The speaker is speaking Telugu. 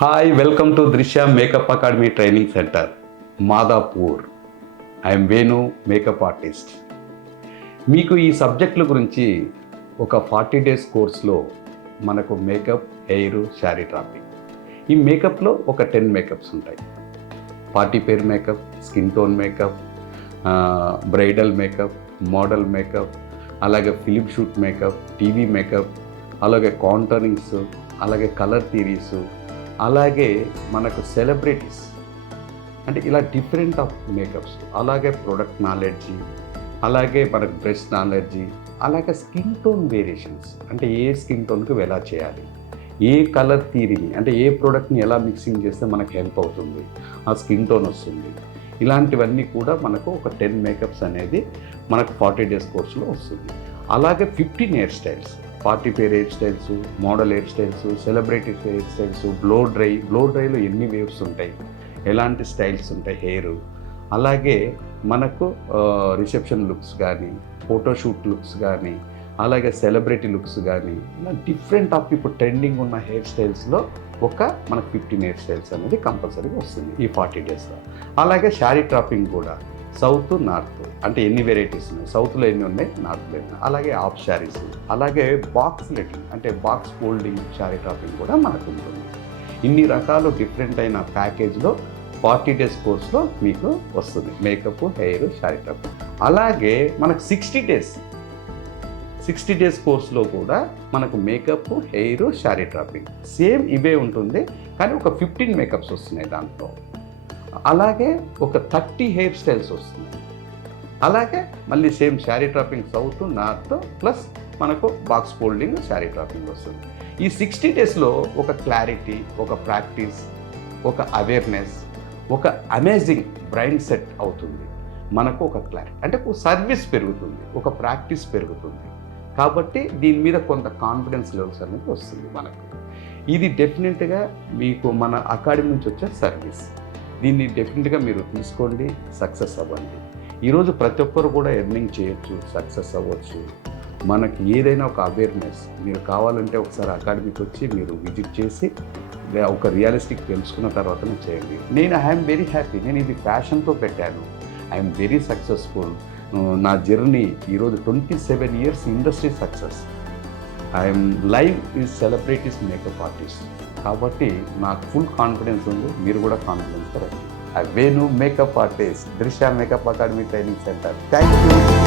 హాయ్, వెల్కమ్ టు దృశ్య makeup academy training centre, Madhapur. I'm Venu, makeup artist. మీకు ఈ సబ్జెక్టుల గురించి ఒక 40 డేస్ కోర్స్లో మనకు మేకప్, హెయిర్, శారీ డ్రాపింగ్. ఈ మేకప్లో ఒక 10 మేకప్స్ ఉంటాయి. పార్టీ పేర్ makeup, skin tone makeup, bridal makeup, model makeup, అలాగే film shoot makeup, TV makeup, అలాగే కాంటరింగ్స్, అలాగే కలర్ థియరీస్, అలాగే మనకు సెలబ్రిటీస్, అంటే ఇలా డిఫరెంట్ ఆఫ్ మేకప్స్, అలాగే ప్రొడక్ట్ నాలెడ్జీ, అలాగే మనకు బ్రెస్ట్ నాలెడ్జీ, అలాగే స్కిన్ టోన్ వేరియేషన్స్, అంటే ఏ స్కిన్ టోన్కి ఎలా చేయాలి, ఏ కలర్ థియరీని, అంటే ఏ ప్రోడక్ట్ని ఎలా మిక్సింగ్ చేస్తే మనకు హెల్ప్ అవుతుంది, ఆ స్కిన్ టోన్ వస్తుంది. ఇలాంటివన్నీ కూడా మనకు ఒక 10 మేకప్స్ అనేది మనకు 40 డేస్ కోర్సులో వస్తుంది. అలాగే 15 హెయిర్ స్టైల్స్, పార్టీ పేర్ hair styles, model hair styles, celebrities hair styles, blow డ్రైలో ఎన్ని వేవ్స్ ఉంటాయి, ఎలాంటి స్టైల్స్ ఉంటాయి హెయిర్, అలాగే మనకు రిసెప్షన్ లుక్స్ కానీ, ఫోటోషూట్ లుక్స్ కానీ, అలాగే సెలబ్రిటీ లుక్స్ కానీ, ఇలా డిఫరెంట్ ఆఫ్ ఇప్పుడు ట్రెండింగ్ ఉన్న హెయిర్ స్టైల్స్లో మనకు 15 హెయిర్ స్టైల్స్ అనేది కంపల్సరీగా వస్తుంది ఈ 40 డేస్లో. అలాగే శారీ డ్రాపింగ్ కూడా సౌత్, నార్త్, అంటే ఎన్ని వెరైటీస్ ఉన్నాయి, సౌత్లో ఎన్ని ఉన్నాయి, నార్త్లో ఎన్ని, అలాగే హాఫ్ శారీస్, అలాగే బాక్స్ లెటింగ్, అంటే బాక్స్ ఫోల్డింగ్ శారీ డ్రాపింగ్ కూడా మనకు ఉంటుంది. ఇన్ని రకాలు డిఫరెంట్ అయిన ప్యాకేజ్లో 40 డేస్ కోర్స్లో మీకు వస్తుంది మేకప్, హెయిర్, శారీ డ్రాపింగ్. అలాగే మనకు 60 డేస్ కోర్స్లో కూడా మనకు makeup, hair, sari dropping same ఇవే ఉంటుంది, కానీ ఒక 15 మేకప్స్ వస్తున్నాయి దాంట్లో. అలాగే ఒక 30 హెయిర్ స్టైల్స్ వస్తున్నాయి. అలాగే మళ్ళీ same sari dropping south, north, plus మనకు బాక్స్ ఫోల్డింగ్, శారీ డ్రాపింగ్ వస్తుంది. ఈ 60 డేస్లో ఒక క్లారిటీ, ఒక ప్రాక్టీస్, ఒక అవేర్నెస్, ఒక అమేజింగ్ బ్రైన్ సెట్ అవుతుంది. మనకు ఒక క్లారిటీ, అంటే ఒక సర్వీస్ పెరుగుతుంది, ఒక ప్రాక్టీస్ పెరుగుతుంది. కాబట్టి దీని మీద కొంత కాన్ఫిడెన్స్ లెవెల్స్ అనేది వస్తుంది మనకు. ఇది డెఫినెట్గా మీకు మన అకాడమీ నుంచి వచ్చే సర్వీస్. దీన్ని డెఫినెట్గా మీరు తీసుకోండి, సక్సెస్ అవ్వండి. ఈరోజు ప్రతి ఒక్కరు కూడా ఎర్నింగ్ చేయొచ్చు, సక్సెస్ అవ్వచ్చు. మనకి ఏదైనా ఒక అవేర్నెస్ మీరు కావాలంటే ఒకసారి అకాడమీకి వచ్చి మీరు విజిట్ చేసి ఒక రియలిస్టిక్ తెలుసుకున్న తర్వాతనే చేయండి. I'm very happy. నేను ఇది ప్యాషన్తో పెట్టాను. I'm very successful. నా జర్నీ ఈరోజు 27 years industry success. I'm live is celebrities makeup artist. కాబట్టి నాకు ఫుల్ కాన్ఫిడెన్స్ ఉంది, మీరు కూడా కాన్ఫిడెన్స్తో రండి. వేణు మేకప్ ఆర్టిస్ట్, దృశ్య makeup academy training centre. Thank you.